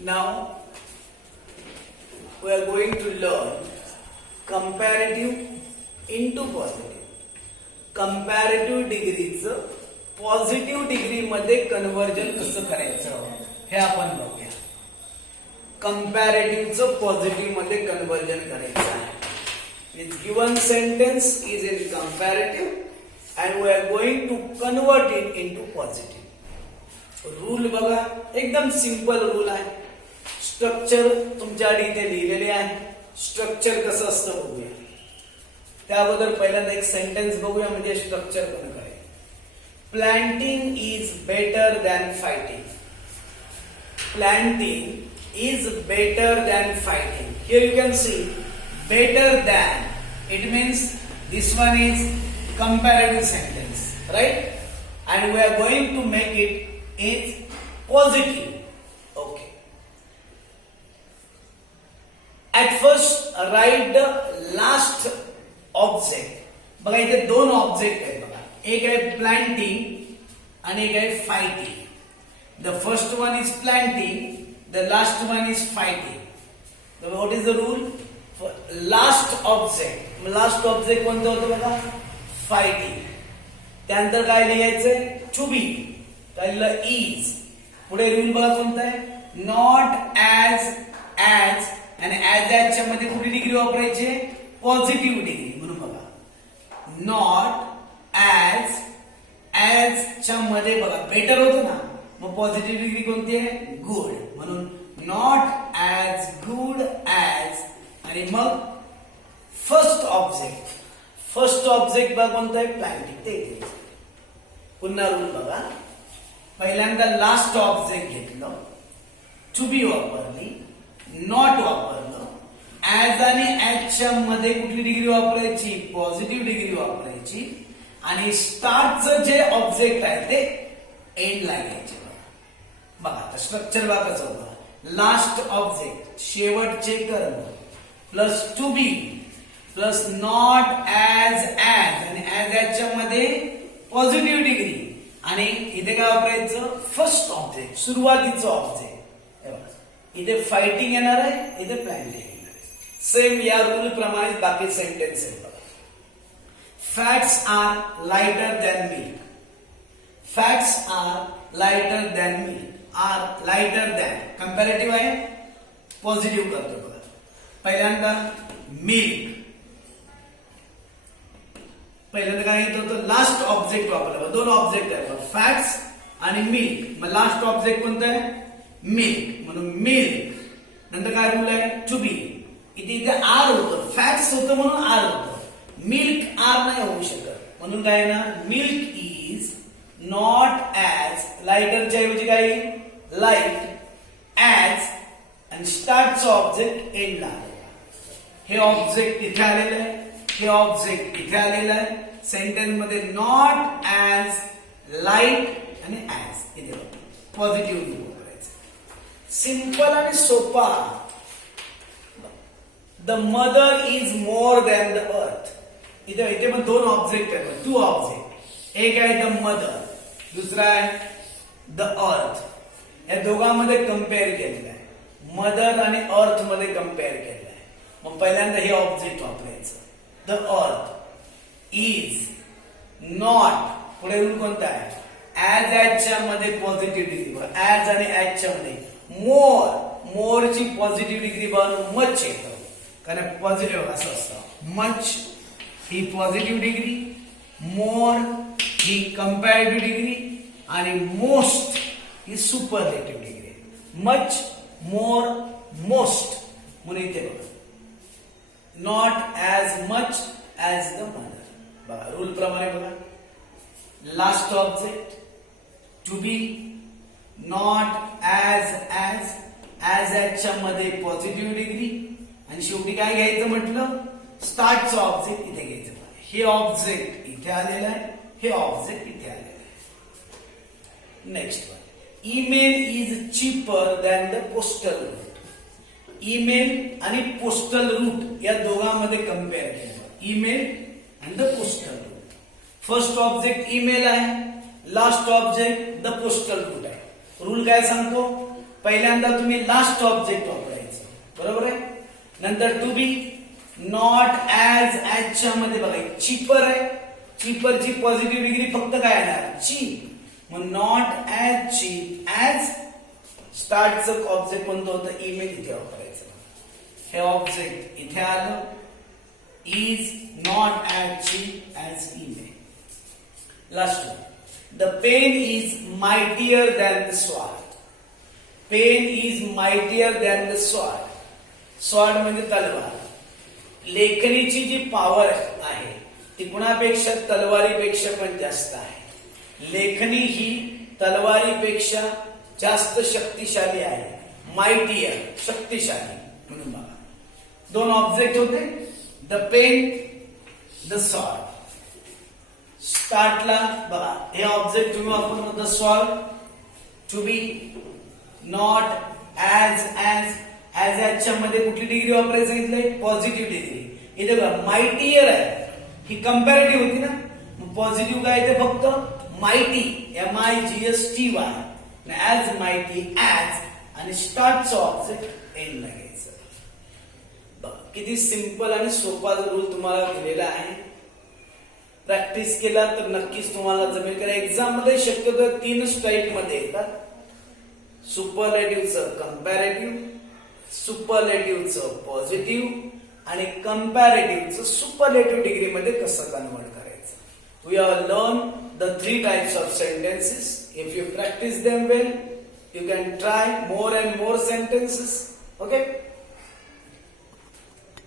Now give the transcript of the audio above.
Now we are going to learn comparative into positive. Comparative डिग्रीचं positive degree मध्ये conversion कसं करायचं हे आपण बघूया. कंपॅरेटिव्हचं पॉझिटिव्ह मध्ये कन्व्हर्जन करायचं आहे. It's given sentence is in comparative and we are going to convert it into positive. Rule बघा, एकदम सिंपल रूल आहे. स्ट्रक्चर तुमच्या आधी इथे लिहिलेले आहे. स्ट्रक्चर कसं असतं बघूया. त्याबद्दल पहिल्यांदा एक सेंटेन्स बघूया म्हणजे स्ट्रक्चर पण कळेल. Planting is better than fighting. Planting is better than fighting. Here you can see better than. It means this one is comparative sentence, right? And we are going to make it is positive. Okay. At first write the last object. बघा इथे दोन object आहेत बघा. एक आहे planting आणि एक आहे fighting. The first one is planting, the last one is fighting. What is the rule? Last object. Last object कोणतं होतं बघा? फायटिंग. त्यानंतर काय लिहायचंय? To be. काय लिहिलं? इज. पुढे रूल बघा कोणता आहे? Not as. ऍज आणि ऍजच्या मध्ये कुठली डिग्री वापरायची? Positive degree. म्हणून बघा नॉट ऍज. ऍजच्या मध्ये बघा बेटर होतं ना, मग पॉझिटिव्ह डिग्री कोणती आहे? गुड. म्हणून नॉट ऍज गुड ऍज. आणि मग फर्स्ट ऑब्जेक्ट. फर्स्ट ऑब्जेक्ट बघा कोणतं आहे? प्लांटिंग. ते पुन्हा रूल बघा. पहिल्यांदा लास्ट ऑब्जेक्ट घेतलं, टू बी वापरली, नॉट वापरलं. ऍज आणि ऍजच्या मध्ये कुठली डिग्री वापरायची? पॉझिटिव्ह डिग्री वापरायची. आणि स्टार्टचं जे ऑब्जेक्ट आहे ते एंडला घ्यायचे. बघा आता स्ट्रक्चर बघा कसं होतं. लास्ट ऑब्जेक्ट शेवटचे कर्म plus to be plus not as. As आणि ऍजच्या मध्ये पॉझिटिव्ह डिग्री. आणि इथे काय वापरायचं? फर्स्ट ऑब्जेक्ट, सुरुवातीचं ऑब्जेक्ट. इथे फायटिंग येणार आहे, इथे प्लॅनिंग. सेम या रूल प्रमाणे बाकी सेंटेन्स आहेत बघा. Fats are lighter than milk. Fats are lighter than milk. Are lighter than comparative आहे, पॉझिटिव्ह करतो बघा. पहिल्यांदा मिल्क. पहिल्यांदा काय येत होतं? लास्ट ऑब्जेक्ट वापरलं. दोन ऑब्जेक्ट आहेत फॅट्स आणि मिल्क. मग लास्ट ऑब्जेक्ट कोणतं आहे? मिल्क. म्हणून मिल्क. नंतर काय रूल आहे? To be. इथे आर होतं, फॅट्स होतं म्हणून आर होतं. मिल्क आर नाही होऊ शकत. म्हणून काय ना, मिल्क इज नॉट ऍज. लाइटरच्या ऐवजी काय? लाईट. ऍज आणि स्टार्टचं ऑब्जेक्ट एंडला आलेला. हे ऑब्जेक्ट इथे आलेलं आहे, हे ऑब्जेक्ट इथे आलेलं आहे. सेंटेन्स मध्ये नॉट ऍज, लाईट आणि ऍज. इथे पॉझिटिव्ह वापरायचं. सिंपल आणि सोपा. The mother is more than the earth. इथे पण दोन ऑब्जेक्ट आहेत, टू ऑब्जेक्ट. एक आहे द मदर, दुसरा आहे द अर्थ. या दोघांमध्ये कम्पेअर केलेलं आहे. मदर आणि अर्थ मध्ये कम्पेअर केलेलं आहे. मग पहिल्यांदा हे ऑब्जेक्ट वापरायचं. The earth is not. पुढे रूल कोणता आहे? ऍज. ऍजच्या मध्ये पॉझिटिव्ह डिग्री. ऍज आणि ऍजच्या मध्ये मोर. मोरची पॉझिटिव्ह डिग्री बनवून मच येतं. कारण पॉझिटिव्ह असं असतं. मच ही पॉझिटिव्ह डिग्री, मोर ही कंपॅरेटिव्ह डिग्री आणि मोस्ट ही superlative degree. Much, more, most. म्हणून इथे बघा not as much as the mother. बघा रूल प्रमाणे बघा. Last object to be, not as. As. ऍजच्या मध्ये पॉझिटिव्ह डिग्री आणि शेवटी काय घ्यायचं म्हटलं? स्टार्टचं ऑब्जेक्ट इथे घ्यायचं. हे ऑब्जेक्ट इथे आलेलं आहे, हे ऑब्जेक्ट इथे आलेलं आहे. Next one. Email is cheaper than the postal route. Email आणि पोस्टल रूट या दोघांमध्ये कम्पेअर केलं. ईमेल आणि the postal route. First object email आहे, last object the postal route आहे. रूल काय सांगतो? पहिल्यांदा तुम्ही लास्ट ऑब्जेक्ट वापरायचं, बरोबर आहे. नंतर टू बी नॉट ऍज ऍजच्या मध्ये बघा चीपर आहे, चीपरची पॉझिटिव्ह डिग्री फक्त काय येणार चीप. मग नॉट ऍज चीप ऍज स्टार्टचं ऑब्जेक्ट कोणतं होतं ईमेल इथे वापरायचं. हे ऑब्जेक्ट इथे आलं is not as cheap as email. Last one the pen is mightier than the sword. Pen is mightier than the sword. Sword म्हणजे तलवार. लेखणीची जी पॉवर आहे ती कुणापेक्षा तलवारीपेक्षा पण जास्त आहे. लेखनी ही तलवारीपेक्षा जास्त शक्तिशाली आहे. मायटियर शक्तिशाली. म्हणून बघा दोन ऑब्जेक्ट होते द पेन द स्वॉर्ड. स्टार्टला बघा हे ऑब्जेक्ट तुम्ही वापरतो the sword. To be not as ऍजच्या मध्ये कुठली डिग्री वापरायची सांगितलंय पॉझिटिव्ह डिग्री. इथे बघा मायटियर आहे ही कंपॅरेटिव्ह होती ना. पॉझिटिव्ह काय ते फक्त mighty MIGSTY as mighty as आणि स्टार्टचं ऑब्जेक्ट एन लागायचं. किती सिंपल आणि सोपा रूल तुम्हाला दिलेला आहे. प्रॅक्टिस केला तर नक्कीच तुम्हाला जमेल. कारण एक्झाम मध्ये शक्यतो 3 टाईप मध्ये येतात. सुपरलेटिव्हचं कंपॅरेटिव्ह, सुपरलेटिव्हचं पॉझिटिव्ह आणि कंपॅरेटिव्हचं सुपरलेटिव्ह डिग्री मध्ये कसं कन्वर्ट करायचं. We have learn the 3 types of sentences. If you practice them well you can try more and more sentences. Okay.